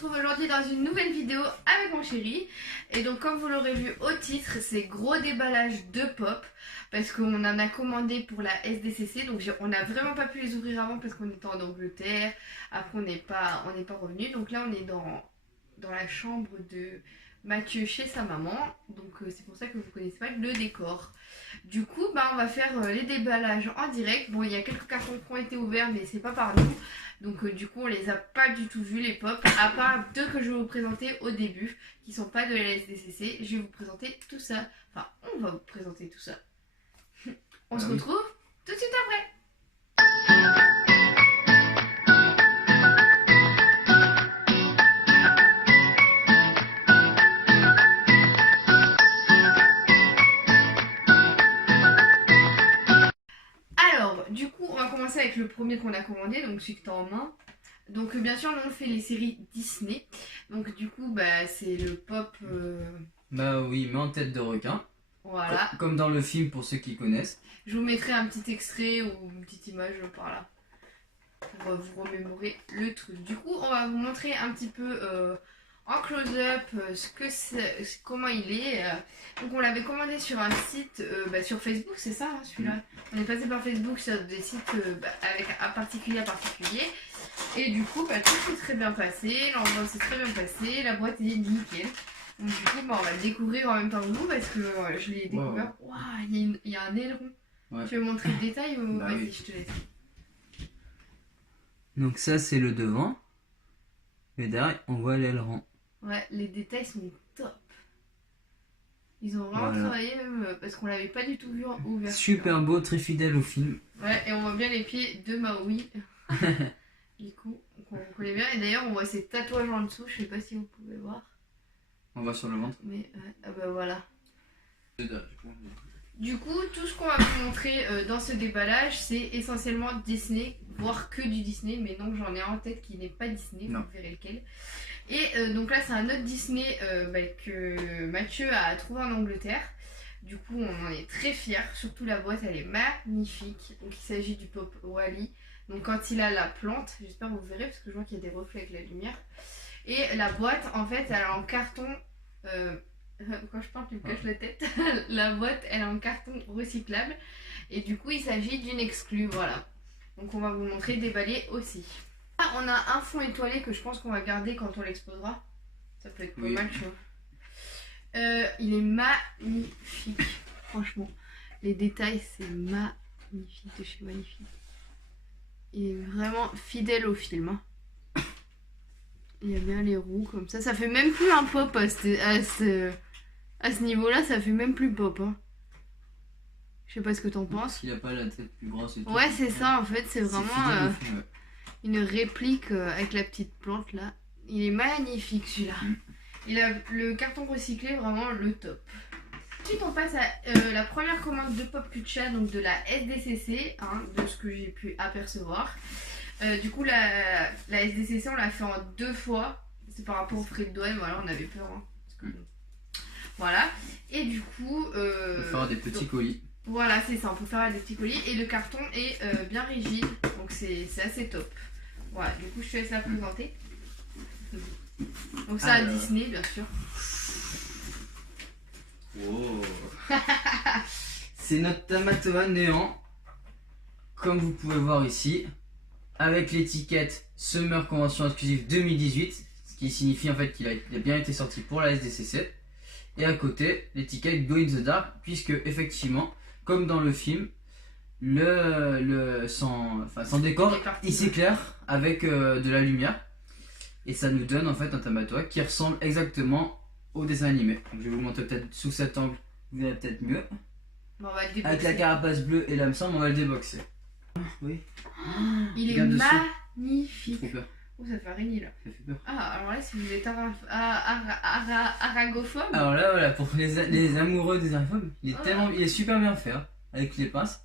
retrouve aujourd'hui dans une nouvelle vidéo avec mon chéri. Et donc comme vous l'aurez vu au titre, c'est gros déballage de pop. Parce qu'on en a commandé pour la SDCC. Donc on n'a vraiment pas pu les ouvrir avant parce qu'on était en Angleterre. Après on n'est pas revenu. Donc là on est dans la chambre de Mathieu chez sa maman. Donc c'est pour ça que vous connaissez pas le décor. Du coup on va faire les déballages en direct. Bon, il y a quelques cartons qui ont été ouverts mais c'est pas par nous. Donc du coup on les a pas du tout vus les pop, à part deux que je vais vous présenter au début, qui sont pas de la SDCC. Je vais vous présenter tout ça, enfin on va vous présenter tout ça. On se retrouve tout de suite après. Alors du coup on va commencer avec le premier qu'on a commandé, donc celui que t'as en main. Donc bien sûr on fait les séries Disney. Donc du coup c'est le pop Bah oui, mais en tête de requin. Voilà. Comme dans le film pour ceux qui connaissent. Je vous mettrai un petit extrait ou une petite image par là pour vous remémorer le truc. Du coup on va vous montrer un petit peu en close-up comment il est. Donc on l'avait commandé sur un site sur Facebook, c'est ça hein, celui-là. On est passé par Facebook sur des sites avec un particulier à particulier. Et du coup tout s'est très bien passé, l'envoi s'est très bien passé, la boîte est nickel. Donc du coup on va le découvrir en même temps que vous parce que je l'ai découvert. Waouh, il y a un aileron. Ouais. Tu veux montrer le détail ou vas-y oui. Je te laisse. Donc ça c'est le devant. Et derrière on voit l'aileron. Ouais, les détails sont top. Ils ont vraiment travaillé même parce qu'on l'avait pas du tout vu en ouverture. Super beau, très fidèle au film. Ouais, et on voit bien les pieds de Maui. Du coup, on connaît bien. Et d'ailleurs on voit ses tatouages en dessous, je sais pas si vous pouvez voir. On va sur le ventre. Mais voilà. Du coup, tout ce qu'on va vous montrer dans ce déballage, c'est essentiellement Disney, voire que du Disney. Mais non, j'en ai un en tête qui n'est pas Disney, vous verrez lequel. Et donc là, c'est un autre Disney que Mathieu a trouvé en Angleterre. Du coup, on en est très fiers. Surtout la boîte, elle est magnifique. Donc il s'agit du pop Wally. Donc quand il a la plante, j'espère que vous verrez parce que je vois qu'il y a des reflets avec la lumière. Et la boîte, en fait, elle est en carton. Quand je parle, tu me caches la tête. La boîte, elle est en carton recyclable. Et du coup, il s'agit d'une exclue. Voilà. Donc, on va vous montrer déballer aussi. Là, on a un fond étoilé que je pense qu'on va garder quand on l'exposera. Ça peut être pas mal, tu vois. Il est magnifique. Franchement, les détails, c'est magnifique de chez Magnifique. Il est vraiment fidèle au film. Hein. Il y a bien les roues comme ça. Ça fait même plus un pop à ce niveau-là. Ça fait même plus pop. Hein. Je sais pas ce que t'en penses. Il a pas la tête plus grosse et tout. Ouais, c'est ça en fait. C'est vraiment une réplique avec la petite plante là. Il est magnifique celui-là. Il a le carton recyclé, vraiment le top. Ensuite, on passe à la première commande de Pop Kucha, donc de la SDCC, hein, de ce que j'ai pu apercevoir. Du coup la SDCC on l'a fait en 2 fois. C'est par rapport aux frais de douane, voilà, on avait peur hein, voilà. Et du coup on peut faire des petits colis. Voilà, c'est ça, on peut faire des petits colis. Et le carton est bien rigide. Donc c'est assez top. Voilà, du coup je te laisse la présenter. Donc ça à Disney bien sûr. Wow. C'est notre Tamatoa néant. Comme vous pouvez voir ici. Avec l'étiquette Summer Convention Exclusive 2018, ce qui signifie en fait qu'il a bien été sorti pour la SDCC. Et à côté, l'étiquette Go in the Dark, puisque effectivement, comme dans le film, son décor, il s'éclaire avec de la lumière. Et ça nous donne en fait un Tamatoa qui ressemble exactement au dessin animé. Donc, je vais vous montrer peut-être sous cet angle, vous verrez peut-être mieux. Bon, on va le avec la carapace bleue et l'hameçon, on va le déboxer. Oui. Il est magnifique. Oh, ça fait araignée là. Ça fait peur. Ah, alors là, si vous êtes aragophobe. Alors là, voilà, pour les amoureux des aragophobes, il est super bien fait, hein, avec les pinces.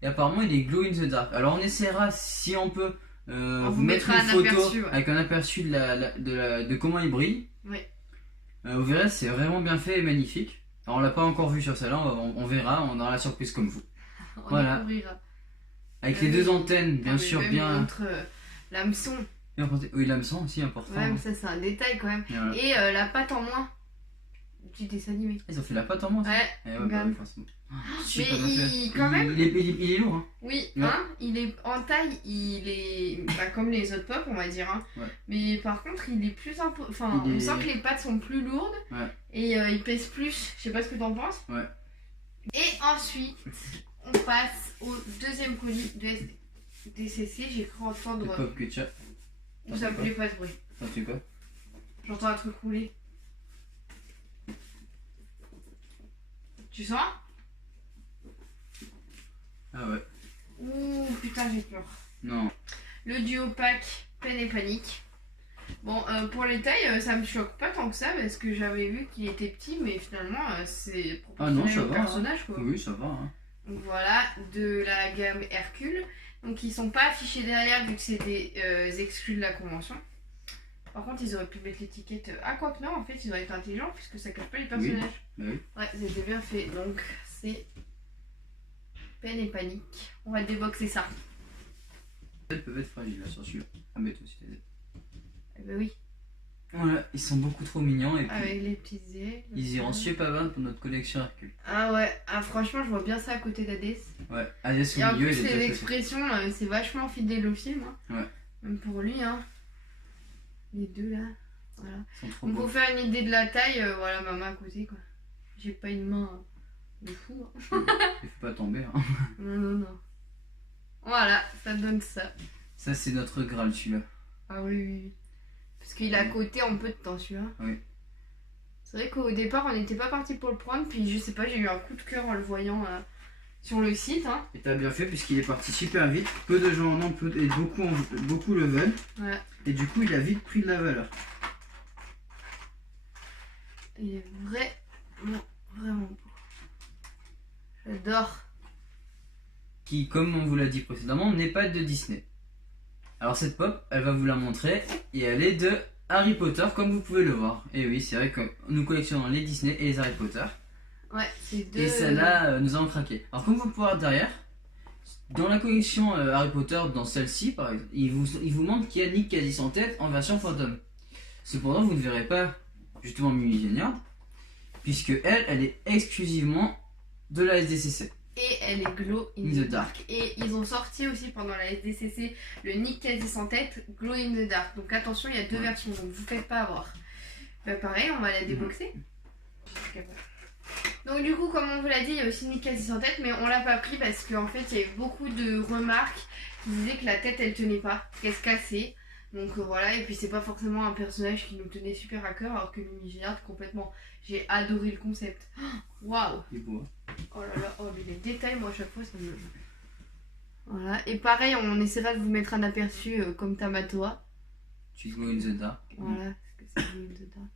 Et apparemment, il est glow in the dark. Alors, on essaiera, si on peut, vous mettre une photo avec un aperçu de comment il brille. Oui. Vous verrez, c'est vraiment bien fait et magnifique. Alors, on l'a pas encore vu sur celle-là, on verra, on aura la surprise comme vous. On découvrira. Avec les deux antennes, bien sûr, bien. Montre l'hameçon. Oui, l'hameçon aussi important. Ouais, mais ça c'est un détail quand même. Voilà. Et la patte en moins du dessin animé. Ils ont fait la pâte en moins. Ouais, Bah, oui, forcément. Super bien fait. quand même. Il est lourd. Hein. Oui, Ouais. hein, il est en taille, il est comme les autres pop, on va dire. Hein. Ouais. Mais par contre, il est plus enfin, on sent que les pattes sont plus lourdes. Ouais. Et il pèse plus. Je sais pas ce que t'en penses. Ouais. Et ensuite, on passe au deuxième colis de DCC. J'ai cru entendre. Le pop ketchup. Où ça me plaît pas ce bruit. Ça fait quoi? J'entends un truc rouler. Tu sens? Ah ouais. Ouh putain, j'ai peur. Non. Le duo pack Peine et Panique. Bon, pour les tailles, ça me choque pas tant que ça parce que j'avais vu qu'il était petit, mais finalement, c'est proportionnel au personnage, quoi. Oui, ça va. Hein. Donc voilà, de la gamme Hercule. Donc ils sont pas affichés derrière vu que c'est des exclus de la convention. Par contre, ils auraient pu mettre l'étiquette. Ah, quoi que non, en fait, ils auraient été intelligents puisque ça cache pas les personnages. Oui. Oui. Ouais, c'était bien fait. Donc, c'est Peine et Panique. On va déboxer ça. Elles peuvent être fragiles, là, sur celui-là. Ah, mais toi aussi, t'as des. Eh ben oui. Voilà, ils sont beaucoup trop mignons et puis Avec les petits ailes. ils iront super bien pour notre collection Hercule. Ah ouais, ah, franchement, je vois bien ça à côté d'Hadès. Ouais, Hades Et au en milieu, plus, il est les déjà expressions, c'est vachement fidèle au film. Hein. Ouais. Même pour lui, hein. Les deux là. Voilà. Ils sont trop Donc beaux. pour faire une idée de la taille, voilà maman à côté quoi. J'ai pas une main de fou. Hein. Il faut pas tomber. Hein. Non, non, non. Voilà, ça donne ça. Ça, c'est notre Graal, celui-là. Ah oui, oui, oui. Parce qu'il est à côté en peu de temps celui-là. Oui. C'est vrai qu'au départ on n'était pas parti pour le prendre, puis je sais pas, j'ai eu un coup de cœur en le voyant sur le site. Hein. Et t'as bien fait puisqu'il est parti super vite. Peu de gens en ont, et beaucoup le veulent. Ouais. Et du coup, il a vite pris de la valeur. Il est vraiment beau. J'adore. Qui, comme on vous l'a dit précédemment, n'est pas de Disney. Alors cette pop, elle va vous la montrer et elle est de Harry Potter comme vous pouvez le voir. Et oui, c'est vrai que nous collectionnons les Disney et les Harry Potter. Ouais, c'est deux. Et celle-là, nous allons craquer. Alors comme vous pouvez voir derrière, dans la collection Harry Potter, dans celle-ci par exemple, il vous montre qu'il y a Nick quasi sans tête en version fantôme. Cependant, vous ne verrez pas justement Mimi Géniard, puisque elle est exclusivement de la SDCC. Et elle est Glow in the Dark. Et ils ont sorti aussi pendant la SDCC le Nick quasi sans tête Glow in the Dark. Donc attention, il y a deux versions, donc vous faites pas avoir. Bah pareil, on va la déboxer. Donc du coup, comme on vous l'a dit, il y a aussi Nick quasi sans tête, mais on l'a pas pris parce qu'en fait, il y a eu beaucoup de remarques qui disaient que la tête, elle tenait pas, qu'elle se cassait. Donc voilà, et puis c'est pas forcément un personnage qui nous tenait super à cœur, alors que Mimi Géniard, complètement. J'ai adoré le concept. Waouh! C'est beau, hein. Oh là là, oh mais les détails, moi à chaque fois ça me... Voilà, et pareil, on essaiera de vous mettre un aperçu comme Tamatoa. Tu Glow in the Dark. Voilà, parce que c'est Glow in the Dark.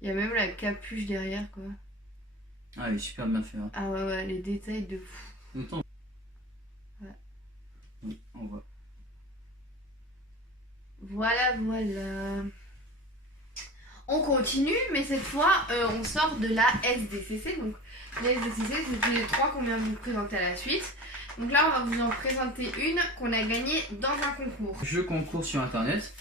Il y a même la capuche derrière quoi. Ah, il est super bien fait. Hein. Ah ouais, ouais, les détails de fou. Autant. Ouais. Oui, on voit. Voilà, voilà. On continue, mais cette fois, on sort de la SDCC. Donc, la SDCC, c'est tous les trois qu'on vient de vous présenter à la suite. Donc là, on va vous en présenter une qu'on a gagnée dans un concours. Jeu concours sur internet.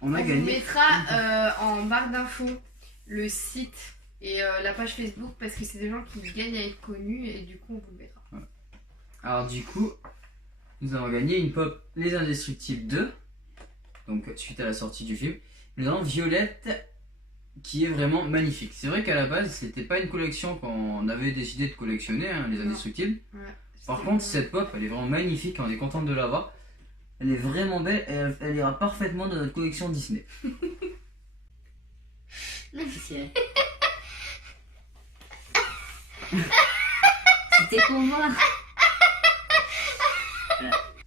On a vous gagné. mettra en barre d'infos le site et la page Facebook parce que c'est des gens qui gagnent à être connus et du coup, on vous le mettra. Ouais. Alors, du coup, nous avons gagné une pop Les Indestructibles 2. Donc, suite à la sortie du film. Nous avons Violette qui est vraiment magnifique. C'est vrai qu'à la base, c'était pas une collection qu'on avait décidé de collectionner, hein, les Indestructibles. Ouais, par contre, cette pop, elle est vraiment magnifique, on est content de l'avoir. Elle est vraiment belle et elle ira parfaitement dans notre collection Disney. Monsieur. C'était pour moi.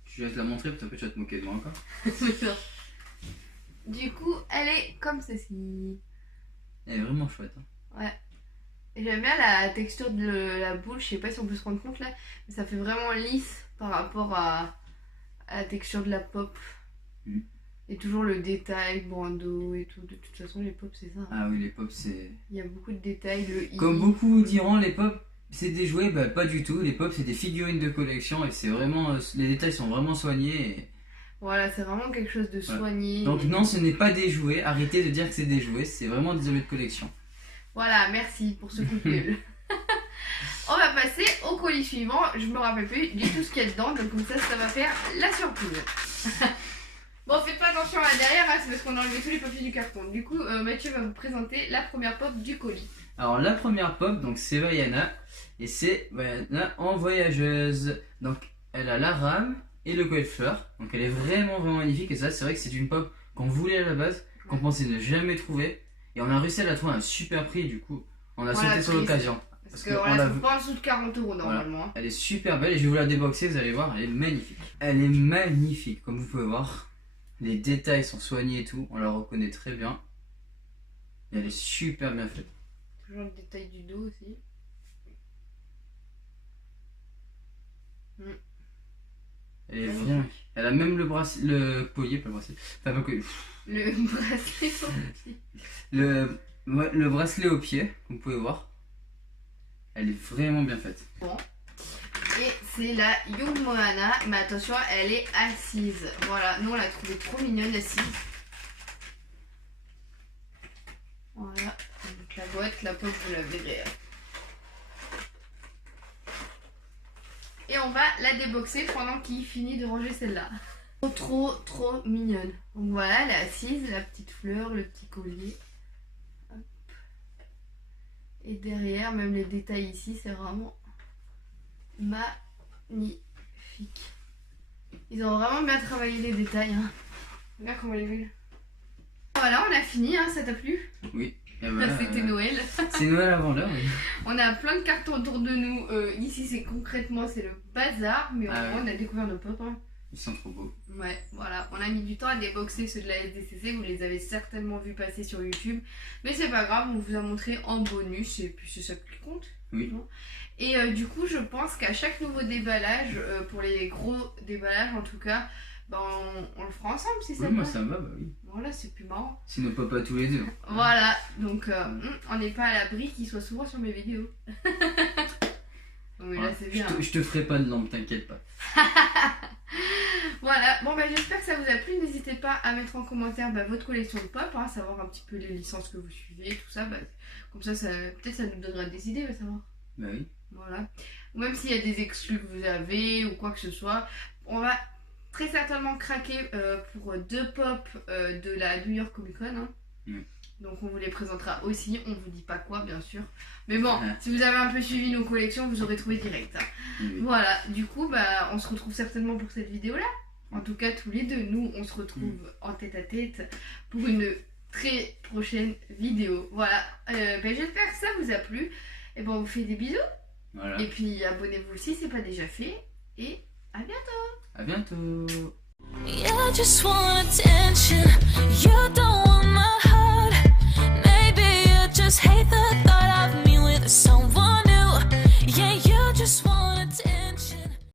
Je vais te la montrer, peut-être tu vas te moquer de moi encore. Du coup, elle est comme ceci. Elle est vraiment chouette. Hein. Ouais. Et j'aime bien la texture de la boule, je sais pas si on peut se rendre compte là, mais ça fait vraiment lisse par rapport à la texture de la pop. Mm. Et toujours le détail, bandeau et tout. De toute façon, les pop, c'est ça. Hein. Ah oui, les pop, c'est... Il y a beaucoup de détails, le i. Comme beaucoup diront, les pop, c'est des jouets, pas du tout. Les pop, c'est des figurines de collection et c'est vraiment... les détails sont vraiment soignés. Et... Voilà, c'est vraiment quelque chose de soigné. Donc non, ce n'est pas des jouets, arrêtez de dire que c'est des jouets, c'est vraiment des objets de collection. Voilà, merci pour ce coup de gueule. On va passer au colis suivant, je me rappelle plus du tout ce qu'il y a dedans, donc comme ça va faire la surprise. Bon, faites pas attention à derrière, hein, c'est parce qu'on a enlevé tous les papiers du carton. Du coup, Mathieu va vous présenter la première pop du colis. Alors la première pop, donc c'est Vaiana, et c'est Vaiana en voyageuse. Donc elle a la rame et le collet de fleurs, donc elle est vraiment magnifique, et ça c'est vrai que c'est une pop qu'on voulait à la base, qu'on pensait ne jamais trouver, et on a réussi à la trouver à un super prix, du coup on a sauté sur l'occasion. Parce que voilà, c'est pas en dessous de 40 € normalement. Voilà. Elle est super belle et je vais vous la déboxer, vous allez voir, elle est magnifique. Elle est magnifique, comme vous pouvez voir. Les détails sont soignés et tout, on la reconnaît très bien. Et elle est super bien faite. Toujours le détail du dos aussi. Elle est vraiment. Elle a même le bracelet, le collier, pas le bracelet. Enfin, pas le collier. Le bracelet sur le pied. Le bracelet au pied, comme vous pouvez voir. Elle est vraiment bien faite. Bon. Et c'est la Young Moana, mais attention, elle est assise. Voilà, nous on l'a trouvée trop mignonne assise. Voilà, donc la boîte, la pop, vous la verrez. Et on va la déboxer pendant qu'il finit de ranger celle-là. Trop mignonne. Donc voilà, elle est assise, la petite fleur, le petit collier. Hop. Et derrière, même les détails ici, c'est vraiment magnifique. Ils ont vraiment bien travaillé les détails. Hein. Regarde comment elle est belle. Voilà, on a fini, hein, ça t'a plu? Oui. Voilà, c'était Noël. C'est Noël avant l'heure, oui. On a plein de cartons autour de nous. Ici, c'est concrètement, c'est le bazar. Mais au moins, on a découvert nos pop. Hein. Ils sont trop beaux. Ouais, voilà. On a mis du temps à déboxer ceux de la SDCC. Vous les avez certainement vus passer sur YouTube. Mais c'est pas grave, on vous a montré en bonus. Et puis, c'est ça qui compte. Oui. Et du coup, je pense qu'à chaque nouveau déballage, pour les gros déballages en tout cas, ben, on le fera ensemble si ça oui, va. moi ça me va, bah oui. Voilà, c'est plus marrant. Sinon pas tous les deux. Voilà, donc on n'est pas à l'abri qu'il soit souvent sur mes vidéos. Oui, là c'est bien. Je te ferai pas de lampe, t'inquiète pas. Voilà, bon bah j'espère que ça vous a plu. N'hésitez pas à mettre en commentaire votre collection de pop, hein, savoir un petit peu les licences que vous suivez, tout ça. Bah, comme ça, peut-être ça nous donnera des idées, à savoir. Bah oui. Voilà. Ou même s'il y a des exclus que vous avez ou quoi que ce soit, on va très certainement craquer pour 2 pop de la New York Comic Con. Hein. Donc on vous les présentera aussi, on vous dit pas quoi bien sûr. Mais bon, si vous avez un peu suivi nos collections, vous aurez trouvé direct. Hein. Voilà, du coup bah on se retrouve certainement pour cette vidéo là. En tout cas tous les deux, nous on se retrouve en tête à tête pour une très prochaine vidéo. Voilà, j'espère que ça vous a plu. Et bon on vous fait des bisous. Voilà. Et puis abonnez-vous si c'est pas déjà fait. Et à bientôt. À bientôt. Yeah, I just want attention. You don't want my heart.